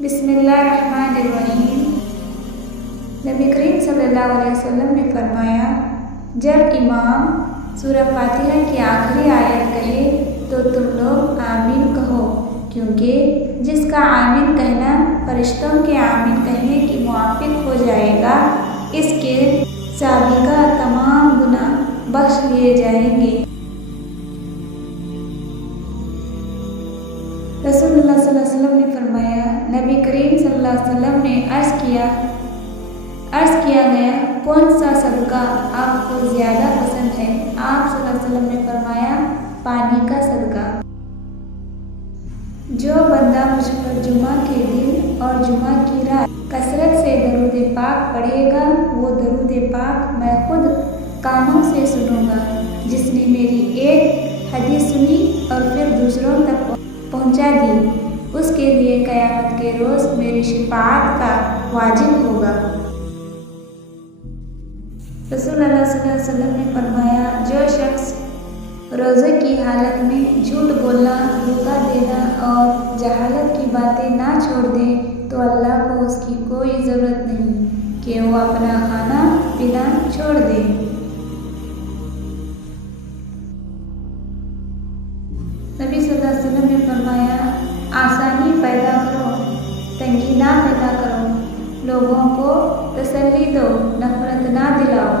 بسم اللہ الرحمن الرحیم۔ نبی کریم صلی اللہ علیہ وسلم نے فرمایا، جب امام سورہ فاتحہ کی آخری آیت کہے تو تم لوگ آمین کہو، کیونکہ جس کا آمین کہنا فرشتوں کے آمین کہنے کی موافق ہو جائے گا، اس کے سابقہ تمام گناہ بخش لیے جائیں گے۔ رسول اللہ صلی اللہ علیہ وسلم نے فرمایا، نبی کریم صلی اللہ علیہ وسلم نے عرض کیا گیا، کون سا صدقہ آپ کو زیادہ پسند ہے؟ آپ صلی اللہ علیہ وسلم نے فرمایا، پانی کا صدقہ۔ جو بندہ مجھ پر جمعہ کے دن اور جمعہ کی رات کثرت سے درود پاک پڑھے گا، وہ درود پاک میں خود کانوں سے سنوں گا۔ جس نے میری ایک حدیث سنی اور پھر دوسروں تک پہنچا دی، اس کے لیے قیامت کے روز میری شفاعت کا واجب ہوگا۔ رسول اللہ صلی اللہ علیہ وسلم نے فرمایا، جو شخص روزے کی حالت میں جھوٹ بولنا، دھوکہ دینا اور جہالت کی باتیں نہ چھوڑ دے تو اللہ کو اس کی کوئی ضرورت نہیں کہ وہ اپنا کھانا پینا چھوڑ دے۔ نبی صلی اللہ علیہ وسلم نے فرمایا، آسانی پیدا کرو، تنگی نہ پیدا کرو، لوگوں کو تسلی دو، نفرت نہ دلاؤ۔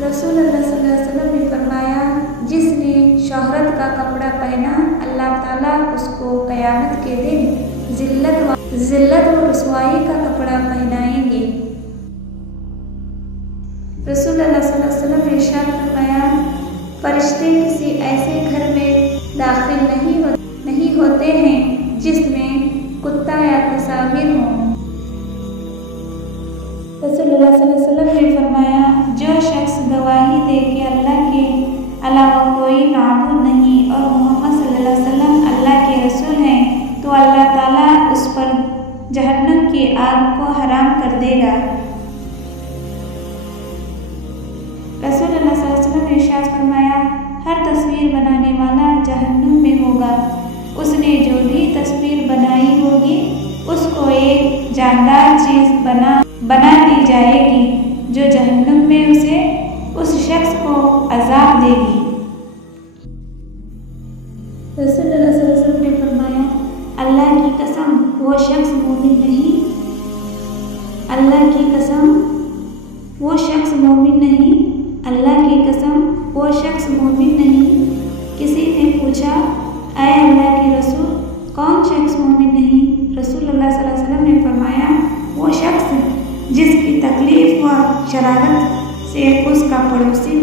رسول اللہ صلی اللہ علیہ وسلم نے فرمایا، جس نے شہرت کا کپڑا پہنا، اللہ تعالیٰ اس کو قیامت کے دن ذلت و رسوائی کا کپڑا پہنائیں گے۔ رسول اللہ صلی اللہ علیہ وسلم نے ارشاد فرمایا، فرشتے کسی ایسے گھر میں داخل نہیں ہوتے ہیں جس میں کتا یا تصاویر ہوں۔ رسول اللہ صلی اللہ علیہ وسلم نے فرمایا، جو شخص گواہی دے کہ اللہ کے علاوہ کوئی معبود نہیں اور محمد صلی اللہ علیہ وسلم اللہ کے رسول ہیں، تو اللہ تعالیٰ اس پر جہنم کی آگ کو حرام کر دے گا۔ رسول اللہ صلی اللہ علیہ وسلم نے ارشاد فرمایا، ہر تصویر بنانے والا جہنم میں ہوگا۔ اس نے جو بھی تصویر بنائی ہوگی اس کو ایک جاندار چیز بنا دی جائے گی جو جہنم میں اس شخص کو عذاب دے گی۔ رسول اللہ صلی اللہ علیہ وسلم نے فرمایا، اللہ کی قسم وہ شخص مومن نہیں، اللہ کی قسم وہ شخص مومن نہیں، اللہ کی قسم وہ شخص مومن نہیں۔ کسی نے پوچھا، اے اللہ کے رسول، کون شخص مومن نہیں؟ رسول اللہ صلی اللہ علیہ وسلم نے فرمایا، وہ شخص جس کی تکلیف و شرارت سے اس کا پڑوسی